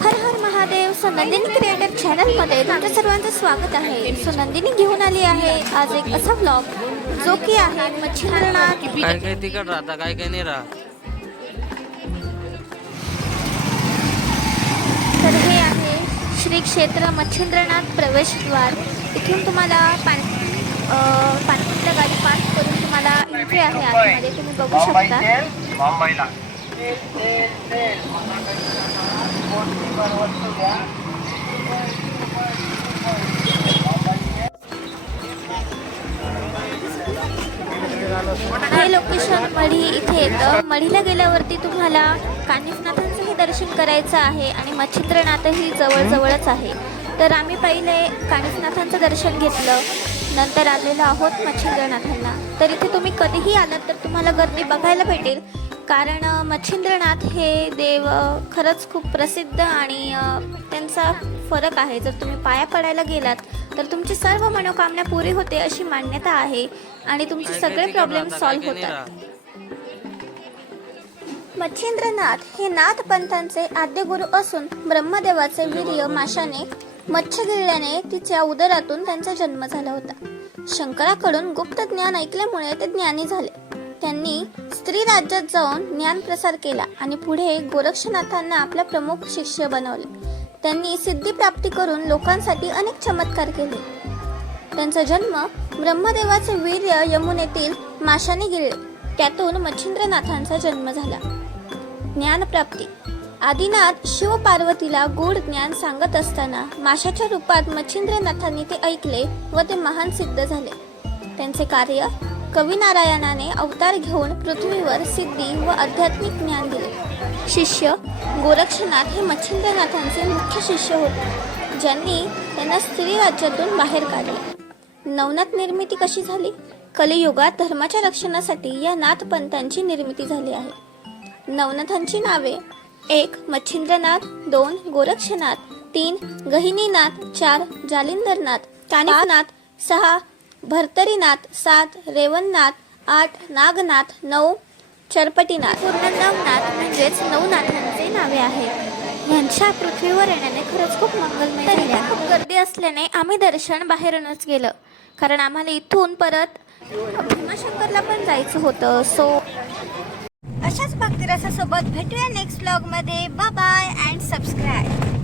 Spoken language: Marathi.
हर हर महादेव. सो नंदिनी क्रिएटर चॅनलमध्ये तुमच्या सर्वांचं स्वागत आहे. सो नंदिनी घेऊन आली आहे आज एक असा व्लॉग जो की आहे मच्छिंद्रनाथ. काय काय तिकड राहता, काय काय नाही राहत. तर हे आहे श्री क्षेत्र मच्छिंद्रनाथ प्रवेशद्वार. इथून तुम्हाला पाणीपुरीला गाडी पार्क करून तुम्हाला एंट्री आहे. आतमध्ये तुम्ही बघू शकता. हे लोकेशन मढी इथे येतं. मढीला गेल्यावरती तुम्हाला कानिफनाथांचंही दर्शन करायचं आहे आणि मच्छिंद्रनाथही जवळजवळच आहे. तर आम्ही पहिले कानिफनाथांचं दर्शन घेतलं, नंतर आलेलो आहोत मच्छिंद्रनाथांना. तर इथे तुम्ही कधीही आलात तर तुम्हाला गर्दी बघायला भेटेल, कारण मच्छिंद्रनाथ हे देव खरंच खूप प्रसिद्ध आणि त्यांचा फरक आहे. जर तुम्ही पाया पडायला गेलात तर तुमची सर्व मनोकामना पुरी होते अशी मान्यता आहे आणि तुमचे सगळे प्रॉब्लेम सॉल्व्ह होतात. मच्छिंद्रनाथ हे नाथ पंथांचे आद्य गुरु असून ब्रह्मदेवाचे वीर्य माशाने मच्छ गिळल्याने तिच्या उदरातून त्यांचा जन्म झाला होता. शंकराकडून गुप्त ज्ञान ऐकल्यामुळे ते ज्ञानी झाले. त्यांनी स्त्री राज्यात जाऊन ज्ञान प्रसार केला आणि पुढे गोरक्षनाथांना आपला प्रमुख शिष्य बनवले. त्यांनी सिद्धी प्राप्ती करून लोकांसाठी अनेक चमत्कार केले. त्यांचा जन्म ब्रह्मदेवाचे वीर्य यमुनेतील माशाने गिळले, त्यातून मच्छिंद्रनाथांचा जन्म झाला. ज्ञानप्राप्ती. आदिनाथ शिव पार्वतीला गूढ ज्ञान सांगत असताना माशाच्या रूपात मच्छिंद्रनाथांनी ते ऐकले व ते महान सिद्ध झाले. त्यांचे कार्य. कविनारायणाने अवतार घेऊन पृथ्वीवर सिद्धी व आध्यात्मिक ज्ञान दिले. शिष्य. गोरक्षनाथ हे मच्छिंद्रनाथांचे मुख्य शिष्य होते, ज्यांनी त्यांना स्त्री राज्यातून बाहेर काढले. नवनाथ निर्मिती कशी झाली? कलियुगात धर्माच्या रक्षणासाठी या नाथ पंथांची निर्मिती झाली आहे. नवनाथांची नावे: 1. मच्छिंद्रनाथ, 2. गोरक्षनाथ, 3. गहिनीनाथ, 4. जालिंदरनाथ, कानिफनाथ, 6. भर्तरीनाथ, 7. रेवणनाथ, 8. नागनाथ, 9. चरपटीनाथ. पूर्ण नवनाथ म्हणजेच नवनाथांचे नावे आहेत. यांच्या पृथ्वीवर येण्याने खरंच खूप मंगलमय झाले. खूप गर्दी असल्याने आम्ही दर्शन बाहेरूनच गेलं, कारण आम्हाला इथून परत भीमाशंकरला पण जायचं होतं. सो अशाच भक्तिरसासोबत भेटूया नेक्स्ट व्लॉग मध्ये. Bye bye and subscribe.